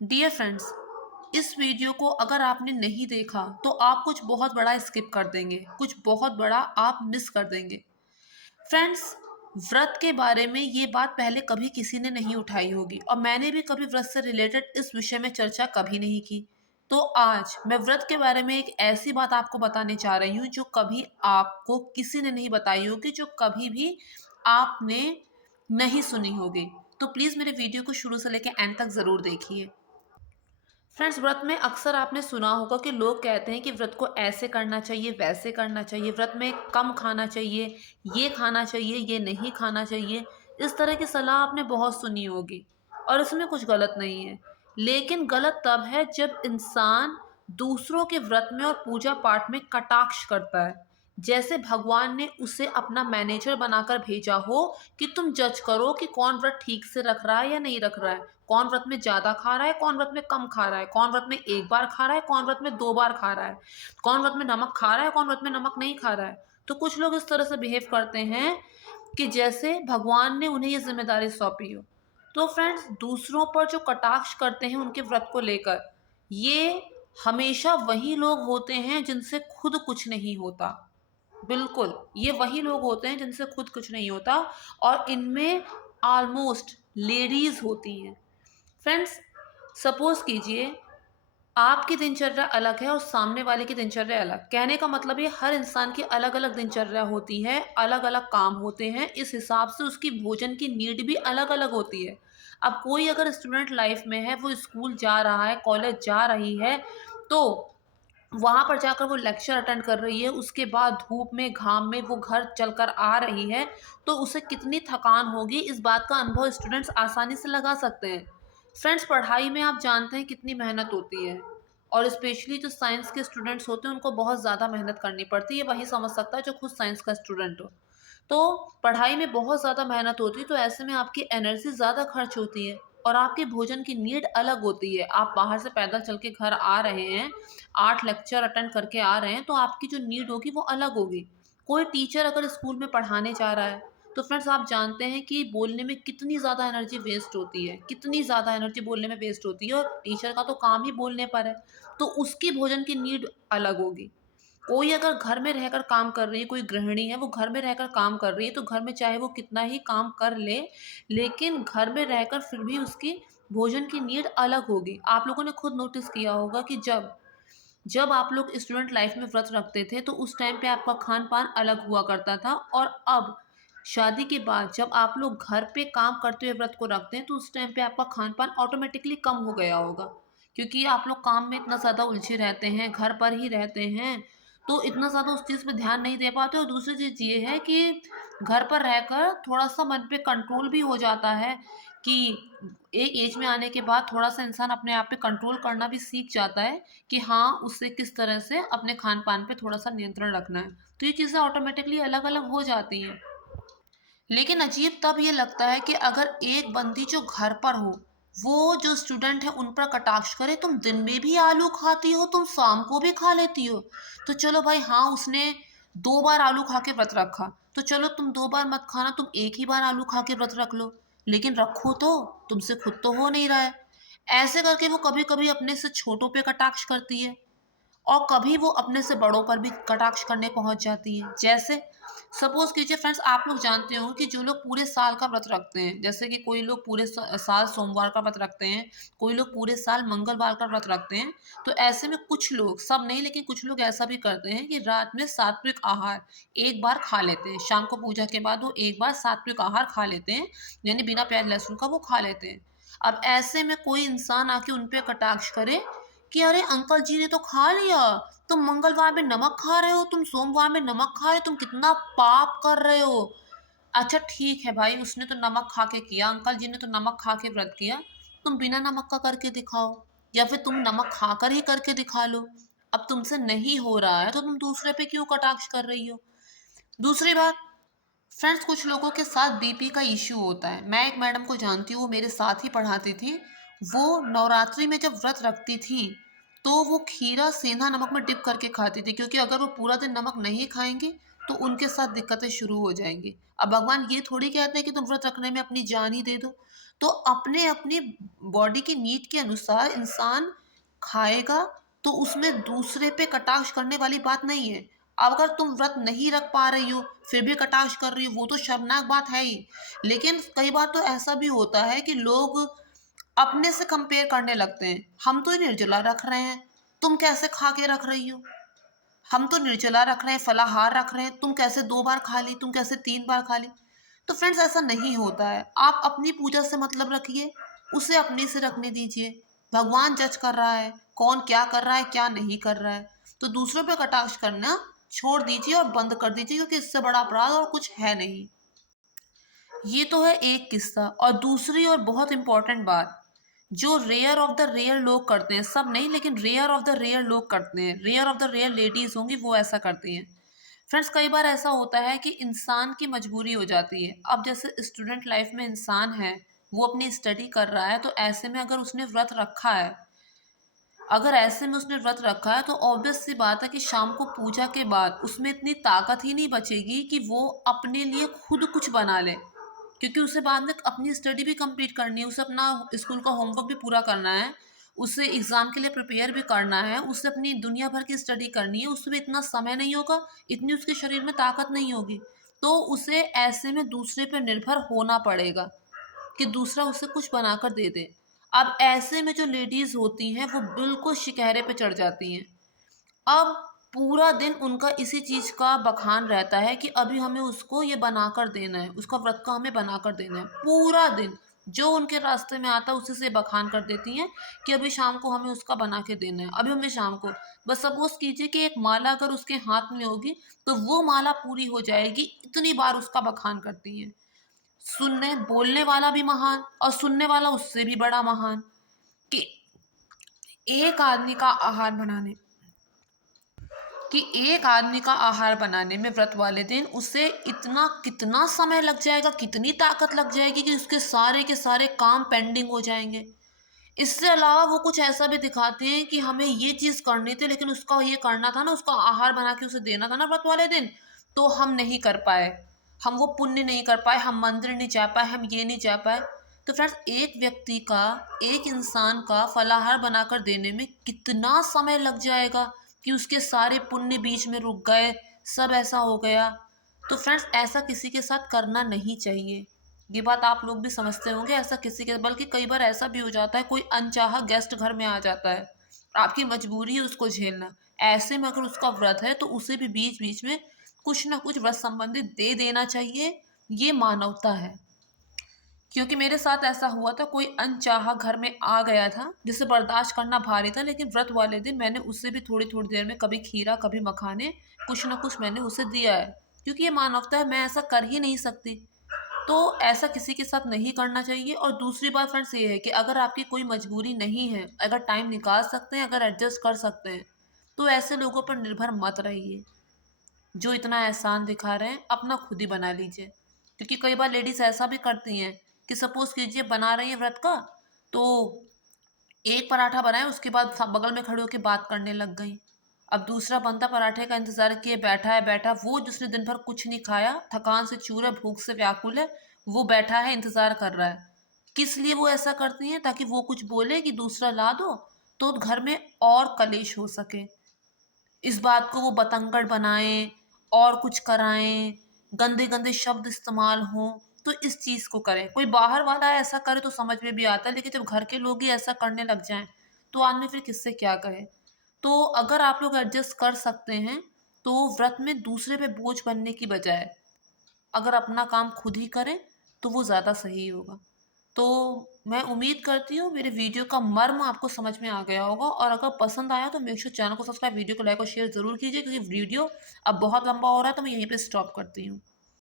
Dear friends, इस video को अगर आपने नहीं देखा तो आप कुछ बहुत बड़ा स्किप कर देंगे, कुछ बहुत बड़ा आप मिस कर देंगे। फ्रेंड्स, व्रत के बारे में ये बात पहले कभी किसी ने नहीं उठाई होगी और मैंने भी कभी व्रत से रिलेटेड इस विषय में चर्चा कभी नहीं की। तो आज मैं व्रत के बारे में एक ऐसी बात आपको बताने जा रही हूँ जो कभी आपको किसी ने नहीं बताई होगी, जो कभी भी आपने नहीं सुनी होगी। तो प्लीज़ मेरे वीडियो को शुरू से लेकर एंड तक ज़रूर देखिए। फ्रेंड्स, व्रत में अक्सर आपने सुना होगा कि लोग कहते हैं कि व्रत को ऐसे करना चाहिए, वैसे करना चाहिए, व्रत में कम खाना चाहिए, ये खाना चाहिए, ये नहीं खाना चाहिए। इस तरह की सलाह आपने बहुत सुनी होगी और इसमें कुछ गलत नहीं है। लेकिन गलत तब है जब इंसान दूसरों के व्रत में और पूजा पाठ में कटाक्ष करता है, जैसे भगवान ने उसे अपना मैनेजर बनाकर भेजा हो कि तुम जज करो कि कौन व्रत ठीक से रख रहा है या नहीं रख रहा है, कौन व्रत में ज्यादा खा रहा है, कौन व्रत में कम खा रहा है, कौन व्रत में एक बार खा रहा है, कौन व्रत में दो बार खा रहा है, कौन व्रत में नमक खा रहा है, कौन व्रत में नमक नहीं खा रहा है। तो कुछ लोग इस तरह से बिहेव करते हैं कि जैसे भगवान ने उन्हें ये जिम्मेदारी सौंपी हो। तो फ्रेंड्स, दूसरों पर जो कटाक्ष करते हैं उनके व्रत को लेकर, ये हमेशा वही लोग होते हैं जिनसे खुद कुछ नहीं होता। बिल्कुल, ये वही लोग होते हैं जिनसे खुद कुछ नहीं होता और इनमें ऑलमोस्ट लेडीज होती हैं। फ्रेंड्स, सपोज कीजिए आपकी दिनचर्या अलग है और सामने वाले की दिनचर्या अलग। कहने का मतलब ये हर इंसान की अलग अलग दिनचर्या होती है, अलग अलग काम होते हैं, इस हिसाब से उसकी भोजन की नीड भी अलग अलग होती है। अब कोई अगर स्टूडेंट लाइफ में है, वो स्कूल जा रहा है, कॉलेज जा रही है, तो वहाँ पर जाकर वो लेक्चर अटेंड कर रही है, उसके बाद धूप में घाम में वो घर चलकर आ रही है, तो उसे कितनी थकान होगी, इस बात का अनुभव स्टूडेंट्स आसानी से लगा सकते हैं। फ्रेंड्स, पढ़ाई में आप जानते हैं कितनी मेहनत होती है और स्पेशली जो साइंस के स्टूडेंट्स होते हैं उनको बहुत ज़्यादा मेहनत करनी पड़ती है। वही समझ सकता है जो खुद साइंस का स्टूडेंट हो। तो पढ़ाई में बहुत ज़्यादा मेहनत होती है, तो ऐसे में आपकी एनर्जी ज़्यादा खर्च होती है और आपके भोजन की नीड अलग होती है। आप बाहर से पैदल चल के घर आ रहे हैं, 8 लेक्चर अटेंड करके आ रहे हैं, तो आपकी जो नीड होगी वो अलग होगी। कोई टीचर अगर स्कूल में पढ़ाने जा रहा है, तो फ्रेंड्स आप जानते हैं कि बोलने में कितनी ज़्यादा एनर्जी वेस्ट होती है, कितनी ज़्यादा एनर्जी बोलने में वेस्ट होती है और टीचर का तो काम ही बोलने पर है, तो उसकी भोजन की नीड अलग होगी। कोई अगर घर में रहकर काम कर रही है, कोई गृहिणी है, वो घर में रहकर काम कर रही है, तो घर में चाहे वो कितना ही काम कर ले, लेकिन घर में रहकर फिर भी उसकी भोजन की नीड अलग होगी। आप लोगों ने खुद नोटिस किया होगा कि जब जब आप लोग स्टूडेंट लाइफ में व्रत रखते थे, तो उस टाइम पे आपका खान-पान अलग हुआ करता था और अब शादी के बाद जब आप लोग घर पे काम करते हुए व्रत को रखते हैं, तो उस टाइम पे आपका खान-पान ऑटोमेटिकली कम हो गया होगा। क्योंकि आप लोग काम में इतना ज़्यादा उलझे रहते हैं, घर पर ही रहते हैं, तो इतना ज़्यादा उस चीज़ पे ध्यान नहीं दे पाते और दूसरी चीज़ ये है कि घर पर रहकर थोड़ा-सा मन पे कंट्रोल भी हो जाता है कि एक एज में आने के बाद थोड़ा-सा इंसान अपने आप पे कंट्रोल करना भी सीख जाता है कि हाँ, उसे किस तरह से अपने खान-पान पे थोड़ा-सा नियंत्रण रखना है। तो ये चीज़ें ऑटोमेटिकली अलग-अलग हो जाती हैं। लेकिन अजीब तब ये लगता है कि अगर एक बंदी जो घर पर हो, वो जो स्टूडेंट है उन पर कटाक्ष करे, तुम दिन में भी आलू खाती हो, तुम शाम को भी खा लेती हो। तो चलो भाई, हाँ, उसने 2 बार आलू खा के व्रत रखा, तो चलो तुम 2 बार मत खाना, तुम 1 ही बार आलू खा के व्रत रख लो। लेकिन रखो तो, तुमसे खुद तो हो नहीं रहा है। ऐसे करके वो कभी-कभी अपने से छोटों पे कटाक्ष करती है और कभी वो अपने से बड़ों पर भी कटाक्ष करने पहुँच जाती है। जैसे सपोज़ कीजिए फ्रेंड्स, आप लोग जानते हो कि जो लोग पूरे साल का व्रत रखते हैं, जैसे कि कोई लोग पूरे साल सोमवार का व्रत रखते हैं, कोई लोग पूरे साल मंगलवार का व्रत रखते हैं। तो ऐसे में कुछ लोग, सब नहीं लेकिन कुछ लोग ऐसा भी करते हैं कि रात में सात्विक आहार एक बार खा लेते हैं। शाम को पूजा के बाद वो एक बार सात्विक आहार खा लेते हैं, यानी बिना प्याज़ लहसुन का वो खा लेते हैं। अब ऐसे में कोई इंसान आके उन पे कटाक्ष करे कि अरे अंकल जी ने तो खा लिया, तुम मंगलवार में नमक खा रहे हो, तुम सोमवार में नमक खा रहे हो, तुम कितना पाप कर रहे हो। अच्छा ठीक है भाई, उसने तो नमक खा के किया, अंकल जी ने तो नमक खा के व्रत किया, तुम बिना नमक का करके दिखाओ या फिर तुम नमक खाकर ही करके दिखा लो। अब तुमसे नहीं हो रहा है तो तुम दूसरे पे क्यों कटाक्ष कर रही हो। दूसरी बात, फ्रेंड्स, कुछ लोगों के साथ बीपी का इश्यू होता है। मैं एक मैडम को जानती हूँ, वो मेरे साथ ही पढ़ाती थी। वो नवरात्रि में जब व्रत रखती थी, तो वो खीरा सेंधा नमक में डिप करके खाती थी, क्योंकि अगर वो पूरा दिन नमक नहीं खाएँगी, तो उनके साथ दिक्कतें शुरू हो जाएँगी। अब भगवान ये थोड़ी कहते हैं कि तुम व्रत रखने में अपनी जान ही दे दो। तो अपने अपनी बॉडी की नीड के अनुसार इंसान खाएगा, तो उसमें दूसरे पे कटाक्ष करने वाली बात नहीं है। अब अगर तुम व्रत नहीं रख पा रही हो, फिर भी कटाक्ष कर रही हो, वो तो शर्मनाक बात है ही। लेकिन कई बार तो ऐसा भी होता है कि लोग अपने से कंपेयर करने लगते हैं। हम तो निर्जला रख रहे हैं, तुम कैसे खा के रख रही हो? हम तो निर्जला रख रहे हैं, फलाहार रख रहे हैं, तुम कैसे 2 बार खा ली, तुम कैसे 3 बार खा ली? तो फ्रेंड्स ऐसा नहीं होता है। आप अपनी पूजा से मतलब रखिए, उसे अपने से रखने दीजिए। भगवान जज कर रहा है, कौन क्या कर रहा है, क्या नहीं कर रहा है। तो दूसरों पे कटाक्ष करना छोड़ दीजिए और बंद कर दीजिए, क्योंकि इससे बड़ा अपराध और कुछ है नहीं। ये तो है एक किस्सा। और दूसरी और बहुत इंपॉर्टेंट बात, जो रेयर ऑफ द रेयर लोग करते हैं, सब नहीं लेकिन रेयर ऑफ द रेयर लोग करते हैं, rare of the rare ladies होंगी वो ऐसा करती हैं। फ्रेंड्स कई बार ऐसा होता है कि इंसान की मजबूरी हो जाती है। अब जैसे स्टूडेंट लाइफ में इंसान है, वो अपनी स्टडी कर रहा है, तो ऐसे में अगर उसने व्रत रखा है, अगर ऐसे में उसने व्रत रखा है, तो ऑब्वियस सी बात है कि शाम को पूजा के बाद उसमें इतनी ताकत ही नहीं बचेगी कि वो अपने लिए खुद कुछ बना ले, क्योंकि उसे बाद में अपनी स्टडी भी कंप्लीट करनी है, उसे अपना स्कूल का होमवर्क भी पूरा करना है, उसे एग्ज़ाम के लिए प्रिपेयर भी करना है, उसे अपनी दुनिया भर की स्टडी करनी है, उसमें इतना समय नहीं होगा, इतनी उसके शरीर में ताकत नहीं होगी। तो उसे ऐसे में दूसरे पर निर्भर होना पड़ेगा कि दूसरा उसे कुछ बनाकर दे दे। अब ऐसे में जो लेडीज़ होती हैं वो बिल्कुल शिकहरे पे चढ़ जाती हैं। अब पूरा दिन उनका इसी चीज़ का बखान रहता है कि अभी हमें उसको ये बनाकर देना है, उसका व्रत का हमें बनाकर देना है। पूरा दिन जो उनके रास्ते में आता है उसी से बखान कर देती हैं कि अभी शाम को हमें उसका बना के देना है, अभी हमें शाम को। बस सपोज़ कीजिए कि एक माला अगर उसके हाथ में होगी, तो वो माला पूरी हो जाएगी, इतनी बार उसका बखान करती हैं। सुनने बोलने वाला भी महान और सुनने वाला उससे भी बड़ा महान, कि एक आदमी का आहार बनाने कि एक आदमी का आहार बनाने में व्रत वाले दिन उसे इतना कितना समय लग जाएगा, कितनी ताकत लग जाएगी कि उसके सारे के सारे काम पेंडिंग हो जाएंगे। इससे अलावा वो कुछ ऐसा भी दिखाते हैं कि हमें ये चीज़ करनी थी, लेकिन उसका ये करना था ना, उसका आहार बना के उसे देना था ना व्रत वाले दिन, तो हम नहीं कर पाए, हम वो पुण्य नहीं कर पाए, हम मंदिर नहीं जा पाए, हम ये नहीं जा पाए। तो फ्रेंड्स एक व्यक्ति का, एक इंसान का फलाहार बनाकर देने में कितना समय लग जाएगा कि उसके सारे पुण्य बीच में रुक गए, सब ऐसा हो गया। तो फ्रेंड्स ऐसा किसी के साथ करना नहीं चाहिए। ये बात आप लोग भी समझते होंगे, ऐसा किसी के, बल्कि कई बार ऐसा भी हो जाता है कोई अनचाहा गेस्ट घर में आ जाता है, आपकी मजबूरी है उसको झेलना। ऐसे में अगर उसका व्रत है तो उसे भी बीच बीच में कुछ ना कुछ व्रत संबंधित दे देना चाहिए। ये मानवता है। क्योंकि मेरे साथ ऐसा हुआ था, कोई अनचाहा घर में आ गया था जिसे बर्दाश्त करना भारी था, लेकिन व्रत वाले दिन मैंने उसे भी थोड़ी थोड़ी देर में कभी खीरा कभी मखाने कुछ ना कुछ मैंने उसे दिया है, क्योंकि ये मानवता है, मैं ऐसा कर ही नहीं सकती। तो ऐसा किसी के साथ नहीं करना चाहिए। और दूसरी बात फ्रेंड्स ये है कि अगर आपकी कोई मजबूरी नहीं है, अगर टाइम निकाल सकते हैं, अगर एडजस्ट कर सकते हैं, तो ऐसे लोगों पर निर्भर मत रहिए जो इतना एहसान दिखा रहे हैं, अपना खुद ही बना लीजिए। क्योंकि कई बार लेडीज ऐसा भी करती हैं कि सपोज कीजिए बना रही है व्रत का, तो एक पराठा बनाए उसके बाद बगल में खड़े होकर बात करने लग गई। अब दूसरा बंदा पराठे का इंतजार किए बैठा है, बैठा, वो जिसने दिन भर कुछ नहीं खाया, थकान से चूर है, भूख से व्याकुल है, वो बैठा है इंतजार कर रहा है। किस लिए वो ऐसा करती हैं? ताकि वो कुछ बोले कि दूसरा ला दो, तो घर में और कलेश हो सके, इस बात को वो बतंगड़ बनाएं और कुछ कराएं, गंदे गंदे शब्द इस्तेमाल हों। तो इस चीज़ को करें, कोई बाहर वाला ऐसा करे तो समझ में भी आता है, लेकिन जब घर के लोग ही ऐसा करने लग जाएं तो आदमी फिर किससे क्या कहे। तो अगर आप लोग एडजस्ट कर सकते हैं, तो व्रत में दूसरे पे बोझ बनने की बजाय अगर अपना काम खुद ही करें तो वो ज़्यादा सही होगा। तो मैं उम्मीद करती हूँ मेरे वीडियो का मर्म आपको समझ में आ गया होगा, और अगर पसंद आया तो मेक श्योर चैनल को सब्सक्राइब, वीडियो को लाइक और शेयर ज़रूर कीजिए, क्योंकि वीडियो अब बहुत लंबा हो रहा है तो मैं यहीं पे स्टॉप करती हूँ।